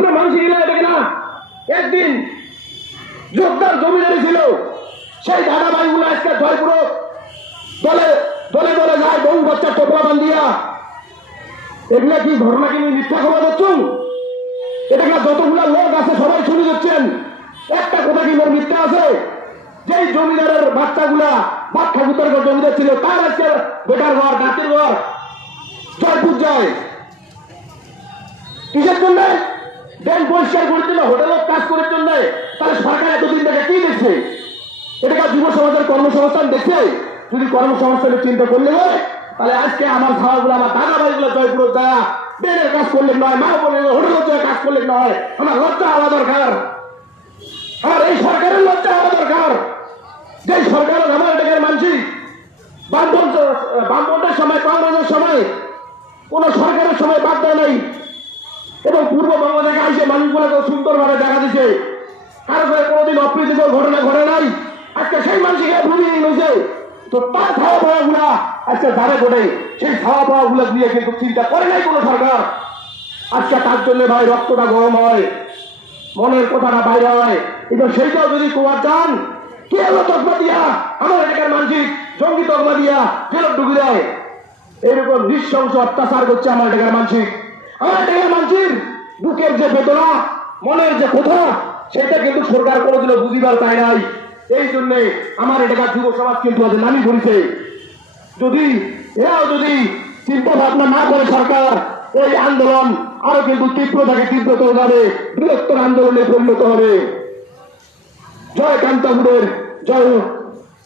ক্ষুদ্র মানুষ ছিল এটাকে না। একদিন জোরদার জমিদারি ছিল, সেই দাদা ভাইগুলো আজকে জয়পুর দলে দলে দলে যায় বহু বাচ্চা টোপলা বান্ধিয়া। এগুলা কি ঘটনা কি মিথ্যা খবর হচ্ছেন? এটাকে যতগুলা লোক আছে সবাই শুনে যাচ্ছেন, একটা কথা কি মিথ্যা আছে? যেই জমিদারের বাচ্চাগুলা বাচ্চা ভূতের জমিদার ছিল, তার আজকে বেটার ঘর নাতির ঘর জয়পুর যায় কিসের জন্য? ড্রেন পরিষ্কার করার জন্য, হোটেলের কাজ করার জন্য। তাহলে সরকার এতদিন থেকে কি দেখছে? এটাকে যুব সমাজের কর্মসংস্থান দেখছে? যদি কর্মসংস্থানের চিন্তা করলে হয়, তাহলে আজকে আমার খাওয়াগুলো, আমার দাদা ভাইগুলো জয়পুর যায় ড্রেনের কাজ করলে নয়, মা বলে হোটেলের যায় কাজ করলে নয়। আমার লজ্জা হওয়া দরকার, আর এই সরকারের লজ্জা হওয়া দরকার। যে সরকার আমার এটাকে মানছি, বামপন্থের সময়, কংগ্রেসের সময়, কোন সরকারের সময় বাদ দেয় নাই, এবং পূর্ববঙ্গ থেকে আইসে মানুষগুলোকে সুন্দরভাবে দেখা দিচ্ছে। কারো করে কোনোদিন অপ্রীতিকর ঘটনা ঘটে নাই। আজকে সেই মানুষকে ভূমি নিয়েছে, তো তার খাওয়া পাওয়া গুলা আজকে ধারে ঘটে, সেই খাওয়া পাওয়া গুলা দিয়ে কিন্তু চিন্তা করে নাই কোন সরকার। আজকে তার জন্য ভাই রক্তটা গরম হয়, মনের কথাটা বাইরে হয়। কিন্তু সেইটাও যদি তোমার চান, কে হলো তকমা দিয়া আমার এলাকার মানসিক জঙ্গি তকমা দিয়া ফেরত ঢুকে দেয়। এরকম নৃশংস অত্যাচার করছে আমার এলাকার মানসিক। আমার এলাকার মানসিক বুকের যে বেদনা, মনের যে কথা, সেটা কিন্তু সরকার কোনোদিনও বুঝিবার চায় নাই। এই জন্য আমার এলাকার যুব সমাজ কিন্তু আজ নামি ঘুরছে। যদি এরাও যদি চিন্তা ভাবনা না করে সরকার, এই আন্দোলন আরো কিন্তু তীব্রতাকে তীব্রতর যাবে, বৃহত্তর আন্দোলনে পরিণত হবে। জয় কান্তাপুরের জয় হোক।